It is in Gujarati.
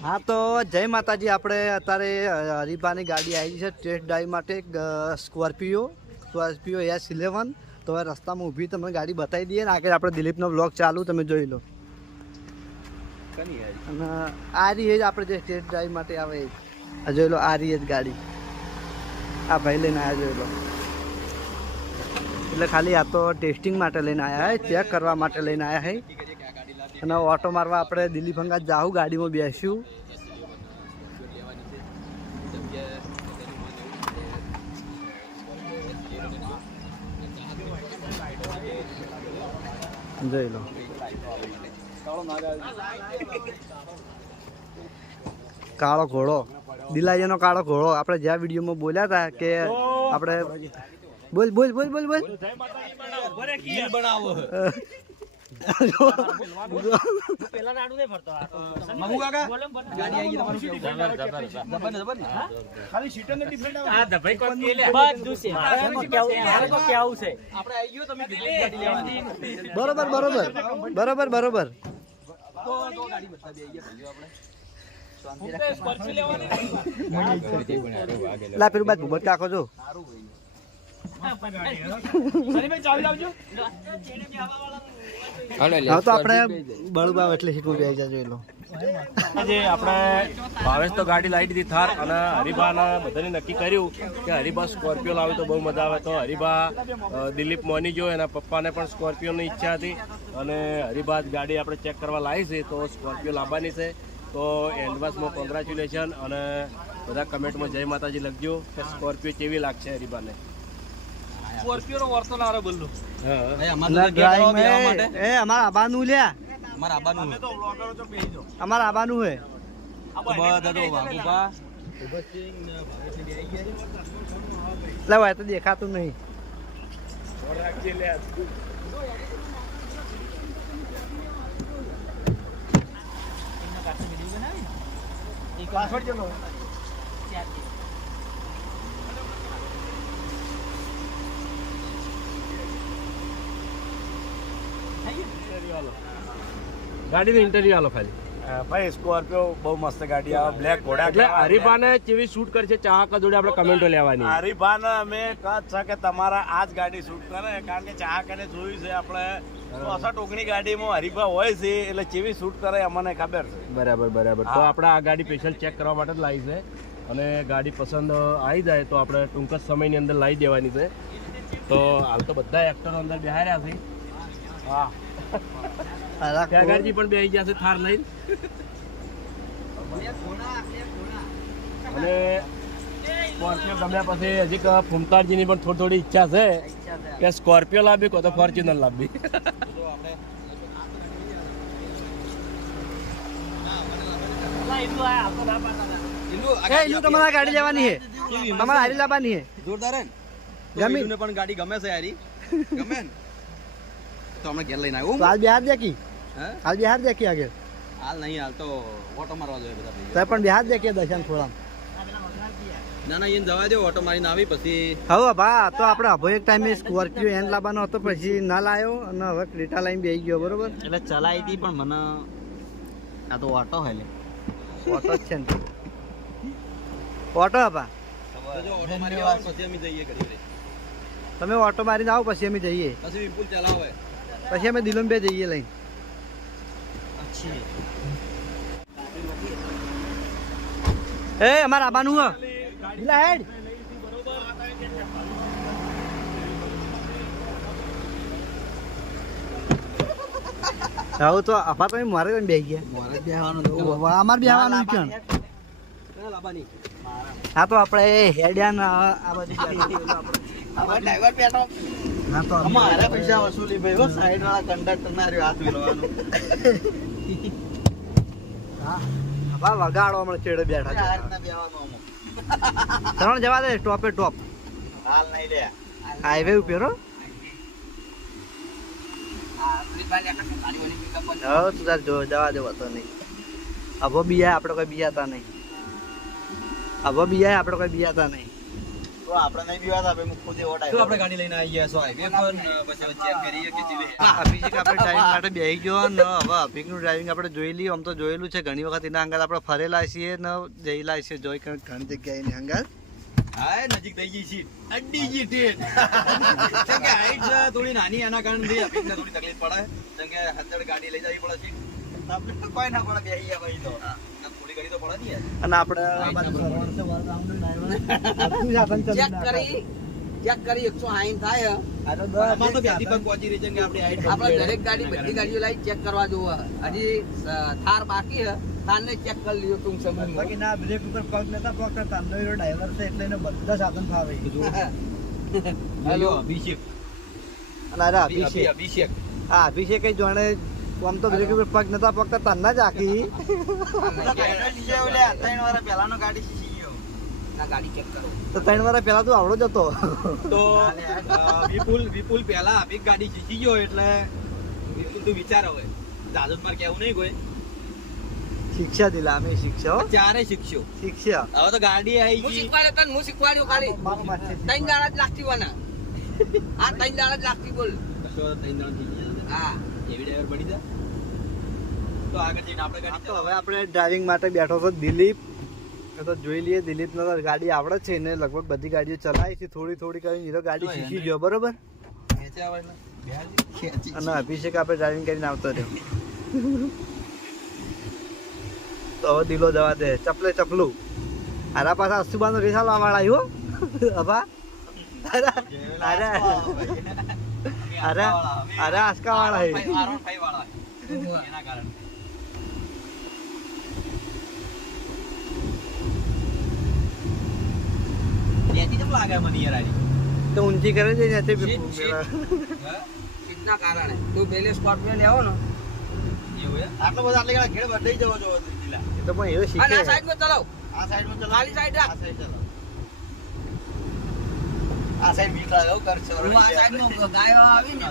हाँ तो जय माताजी આપણે અત્યારે હરીફાની ગાડી આવી છે ટેસ્ટ ડ્રાઈવ માટે સ્કોર્પિયો S11 તો હવે રસ્તામાં ઊભી તમને ગાડી બતાવી દઈએ ને આગળ આપણે દિલીપનો વ્લોગ ચાલુ તમે જોઈ લો અને આ રહી જ આપણે જે ટેસ્ટ ડ્રાઈવ માટે આવે આ જોઈ લો આ રહી જ ગાડી આ ભાઈ લઈને આવ્યા જોઈ લો એટલે ખાલી આ તો ટેસ્ટિંગ માટે લઈને આવ્યા છે ચેક કરવા માટે લઈને આવ્યા છે અને ઓટો મારવા આપણે દિલ્હી ભંગા જાઉં ગાડીમાં બેસ્યું જોઈ લો કાળો ઘોડો દિલાજીનો કાળો ઘોડો આપણે જ્યાં વિડીયોમાં બોલ્યા હતા કે આપણે બોલ બોલ બોલ બોલ બોલ બનાવો પેલા નાડું નહીં ફરતો મગુ કાકા ગાડી આવી તમારું ખાલી સીટર ને ડિફરન્ટ આવે આ દભાઈ કોણ કે લે બધું છે મારે કેવું છે આપણે આવી ગયો તમે ગાડી લેવાની બરોબર બરોબર બરોબર બરોબર તો ગાડી બતા દે આવી ગયા ભાઈઓ આપણે સ્પર્શ લેવાની લા પેલું બાદ ભૂબત કાકો જો સારું ભાઈ સનીભાઈ ચાલી આવજો હા તો આપણે બળુબાવ એટલે સીટમાં બેસી જજો એલો આજે આપણે ભાવેશ તો ગાડી લાવી દીધી થાર અને હરીબાના બધાને નક્કી કર્યું કે હરીબા સ્કોર્પિયો લાવે તો બહુ મજા આવે તો હરીબા દિલીપ મોની જો એના પપ્પાને પણ સ્કોર્પિયોની ઈચ્છા હતી અને હરીબા ગાડી આપણે ચેક કરવા લાવી છે તો સ્કોર્પિયો લાવવાની છે તો એડવાન્સમાં કોંગ્રેચ્યુલેશન અને બધા કમેન્ટમાં જય માતાજી લખજો કે સ્કોર્પિયો કેવી લાગશે હરીબાને સ્કોર્પિયો નો વર્તો લારે બોલ્લો અમારા આબાનું લ્યા અમારા આબાનું હે લાવ તો દેખાતું નહીં ગાડીનો ઇન્ટરવ્યુ આલો ખાલી ભાઈ સ્કોર્પિયો બહુ મસ્ત ગાડી આવે બ્લેક ઘોડા એટલે હરીબાને જેવી શૂટ કરશે ચાહક જોડે આપણે કમેન્ટો લેવાની હરીફાને અમે કહત છે કે તમારા આ જ ગાડી શૂટ કરે કારણ કે ચાહકને જોયું છે આપણે 64 ગાડીમાં હરીફા હોય છે એટલે જેવી શૂટ કરે અમને ખબર છે બરાબર બરાબર તો આપણે આ ગાડી સ્પેશિયલ ચેક કરવા માટે જ લાવી છે અને ગાડી પસંદ આવી જાય તો આપણે ટૂંક જ સમયની અંદર લાવી દેવાની છે તો હાલ તો બધા એક્ટરો અંદર બેહાર્યા છે હા ત્યાગારજી પણ બેસી ગયા છે થાર લઈને અને સ્કોર્પિયો ગમ્યા પછી હજી ફૂમતારજીની પણ થોડી ઈચ્છા છે કે સ્કોર્પિયો લાવવી કો તો ફોર્ચ્યુનર લાવવી તમારા ગાડી લેવાની છે તમારા હારી લાવવાની છે જોરદાર હે ગમીને પણ ગાડી ગમે છે હારી ગમે ને તો આપણે ઘેર લઈને આવ્યો હાલ બિહાર દેખી હાલ બિહાર દેખી આગળ હાલ નહીં હાલ તો ઓટો મારવા જોઈએ બધા તો પણ બિહાર દેખીએ દર્શન થોડા ના ના એને જવા દો ઓટો મારીને આવી પછી હવે ભા તો આપણે અભો એક ટાઈમે સ્કોર્પિયો એન લાવવાનો હતો પછી ના લાવ્યો અને હવે ક્રેટા લાઈન બેસી ગયો બરોબર એટલે ચલાવી હતી પણ મને આ તો ઓટો હે લે ઓટો જ છે ને ઓટો હપા જો ઓટો મારી આવ પછી અમે જઈએ કરી તમે ઓટો મારીને આવો પછી અમે જઈએ પછી વિપુલ ચલાવે પછી અમે દિલોમ બે જઈએ લઈને એ અમારા આબાનું હ લા હેડ આવું તો આપા તો મારે બેસી ગયા મારે બેહવાનું અમારે બેહવાનું ક્યાં હા તો આપણે હેડ્યા આ બધી ડ્રાઈવર બેઠો હા તો અમારા પૈસા વસૂલી ભાઈ સાઈડ વાળા કંડક્ટર ના હાથ મિલવાનું હા વગાડો હમણાં ચેડે બેઠા ત્રણ જવા દે ટોપે ટોપ હાલ નહીં લે હાઈવે ઉપર હો તું તાર જો જવા દેવો તો નહીં અભો બીયા આપણે કોઈ બીયાતા નહીં અભો બીયા આપણે કોઈ બીયાતા નહીં તો આપણે નહીં પીવા હતા ભાઈ ખુદ એવો શું આપણે ગાડી લઈને આવી ગયા છો હાઈવે પર ને પછી ચેક કરીએ કે જેવી અભિષેક આપણે ડ્રાઇવિંગ માટે બેસી ગયો ને હવે અભિષેકનું ડ્રાઇવિંગ આપણે જોઈ લઈએ. આમ તો જોયેલું છે ઘણી વખત એના અંગાત આપણે ફરેલા છીએ ને જઈલા છીએ જોઈ ઘણી જગ્યાએ એની અંગાત. હા નજીક થઈ ગઈ છે અડ્ડી ગઈ ટ્રેન કેમ કે હાઈટ છે થોડી નાની એના કારણે અભિકને થોડી તકલીફ પડે કેમ કે હતડ ગાડી લઈ જવી પડે છે આપણે તો કોઈ ના પડે બેહી ગયા ભાઈ તો થોડી ગાડી તો પડે ને યાર. અને આપણે ચેક કરી 160 થાય આમાં તો બેથી પગ પહોંચી રહી છે કે આપણી હાઈટ આપણે દરેક ગાડી બધી ગાડીઓ લાવી ચેક કરવા જોવે. હજી થાર બાકી છે, થારને ચેક કરી લ્યો ટૂંક સમયમાં. બાકી ના બ્રેક ઉપર પગ નતા પકડતા. તાંડો ડ્રાઈવર છે એટલે એને બધા સાધન ફાવે. હેલો અભિષેક અને અરે અભિષેક અભિષેક હા અભિષેક જ જાણે આમ તો બ્રેક ઉપર પગ નતા પકડતા તાંડા જ આખી. 3 વર્ષ પહેલાનો ગાડી શીખી ગયો. આ ગાડી ચેક કરો. તો 3 વર્ષ પહેલા તું આવડો જ હતો. તો વિપુલ પહેલા અભિક ગાડી શીખી ગયો એટલે વિપુલ તું વિચાર હવે દાદુ માર કેવું નહીં કોઈ શિક્ષા દિલા અમે શિક્ષા હો. ચારે શીખ્યો શિક્ષા હવે તો ગાડી આવી હું ગઈ શીખવાડ્યો તને, હું શીખવાડ્યો ખાલી. મારો વાત છે. 3 દાડા જ લાગતી વાના. આ 3 દાડા જ લાગતી બોલ. કશો ત્રણ જણા થઈ ગયા. હા એવી ડ્રાઈવર બની જા તો આગળ જઈને આપણે ગાડી તો હવે આપણે ડ્રાઇવિંગ માટે બેઠો છો દિલીપ. એ તો જોઈ લઈએ દિલીપને તો ગાડી આવડે જ છે ને લગભગ બધી ગાડીઓ ચલાવી છે થોડી થોડી કરીને એ તો ગાડી શીખી ગયો બરોબર. ખેંચે આવે એટલે ખેંચી અને અભિષેક આપણે ડ્રાઇવિંગ કરીને આવતો રહ્યો. તો હવે દિલો જવા દે ચપલે ચપલું. આરા પાછા અસ્તુબાનો રેસા લાવવા વાળા આવ્યો અભા. અરે અરે અરે આસ્કા વાળા હે. વાળા એના કારણે ત્યાંથી કેમ લાગે મને યાર આરી તો ઊંચી કરે છે ત્યાંથી શીખના કારણે તું પેલે સ્કોર્પિયો લેવો ને. એવું આટલો બધો આટલે ઘેર બધાઈ જવો જો દિલા એ તો પણ એવો અને શીખે. આ સાઈડમાં ચલાવ. આ સાઈડમાં ચલો. ખાલી સાઈડ રાખ. આ સાઈડ ચલો. આ સાઈડ વીક લાગે એવું કરશે હું આ સાઈડમાં ગાયો આવી ને